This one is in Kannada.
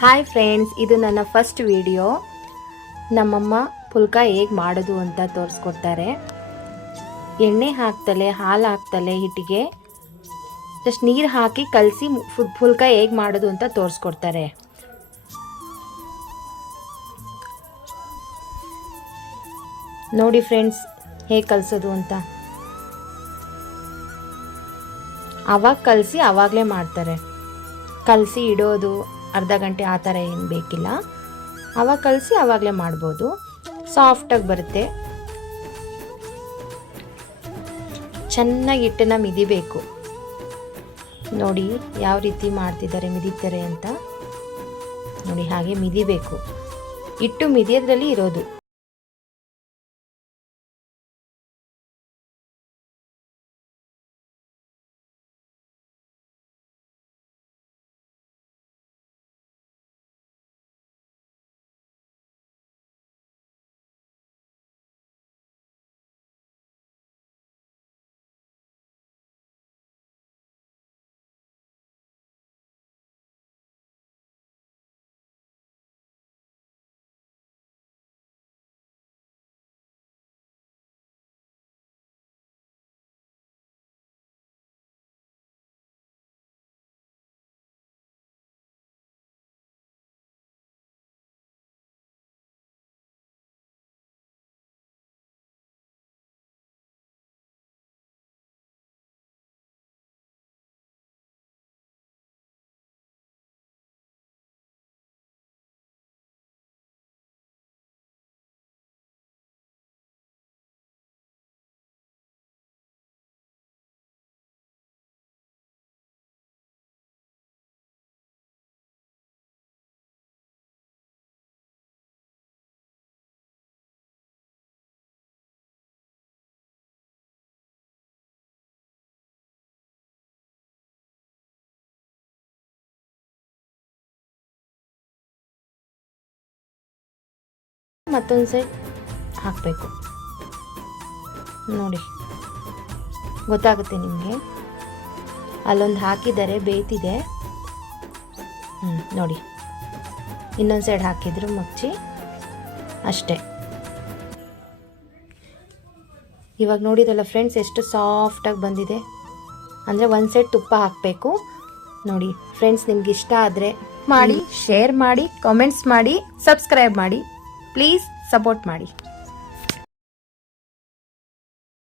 ಹಾಯ್ ಫ್ರೆಂಡ್ಸ್, ಇದು ನನ್ನ ಫಸ್ಟ್ ವಿಡಿಯೋ. ನಮ್ಮಮ್ಮ ಪುಲ್ಕ ಹೇಗೆ ಮಾಡೋದು ಅಂತ ತೋರಿಸ್ಕೊಡ್ತಾರೆ. ಎಣ್ಣೆ ಹಾಕ್ತಲೆ, ಹಾಲು ಹಾಕ್ತಲೆ, ಹಿಟ್ಟಿಗೆ ಜಸ್ಟ್ ನೀರು ಹಾಕಿ ಕಲಸಿ ಪುಲ್ಕ ಹೇಗೆ ಮಾಡೋದು ಅಂತ ತೋರಿಸ್ಕೊಡ್ತಾರೆ. ನೋಡಿ ಫ್ರೆಂಡ್ಸ್, ಹೇಗೆ ಕಲಸೋದು ಅಂತ. ಆವಾಗ ಕಲಸಿ ಆವಾಗಲೇ ಮಾಡ್ತಾರೆ. ಕಲಸಿ ಇಡೋದು ಅರ್ಧ ಗಂಟೆ ಆ ಥರ ಏನು ಬೇಕಿಲ್ಲ. ಆವಾಗ ಕಲಸಿ ಆವಾಗಲೇ ಮಾಡ್ಬೋದು. ಸಾಫ್ಟಾಗಿ ಬರುತ್ತೆ. ಚೆನ್ನಾಗಿ ಹಿಟ್ಟನ್ನು ಮಿದಿಬೇಕು. ನೋಡಿ ಯಾವ ರೀತಿ ಮಾಡ್ತಿದ್ದಾರೆ, ಮಿದಿತಾರೆ ಅಂತ ನೋಡಿ. ಹಾಗೆ ಮಿದಿಬೇಕು. ಹಿಟ್ಟು ಮಿದಿಯೋದ್ರಲ್ಲಿ ಇರೋದು. ಮತ್ತೊಂದು ಸೈಡ್ ಹಾಕಬೇಕು. ನೋಡಿ ಗೊತ್ತಾಗುತ್ತೆ ನಿಮಗೆ. ಅಲ್ಲೊಂದು ಹಾಕಿದ್ದಾರೆ, ಬೇಯ್ತಿದೆ. ನೋಡಿ, ಇನ್ನೊಂದು ಸೈಡ್ ಹಾಕಿದ್ರು ಮುಚ್ಚಿ ಅಷ್ಟೇ. ಇವಾಗ ನೋಡಿದ್ರಲ್ಲ ಫ್ರೆಂಡ್ಸ್, ಎಷ್ಟು ಸಾಫ್ಟಾಗಿ ಬಂದಿದೆ. ಅಂದರೆ ಒಂದು ಸೈಡ್ ತುಪ್ಪ ಹಾಕಬೇಕು. ನೋಡಿ ಫ್ರೆಂಡ್ಸ್, ನಿಮ್ಗೆ ಇಷ್ಟ ಆದರೆ ಮಾಡಿ, ಶೇರ್ ಮಾಡಿ, ಕಾಮೆಂಟ್ಸ್ ಮಾಡಿ, ಸಬ್ಸ್ಕ್ರೈಬ್ ಮಾಡಿ. ಪ್ಲೀಸ್ ಸಪೋರ್ಟ್ ಮಾಡಿ.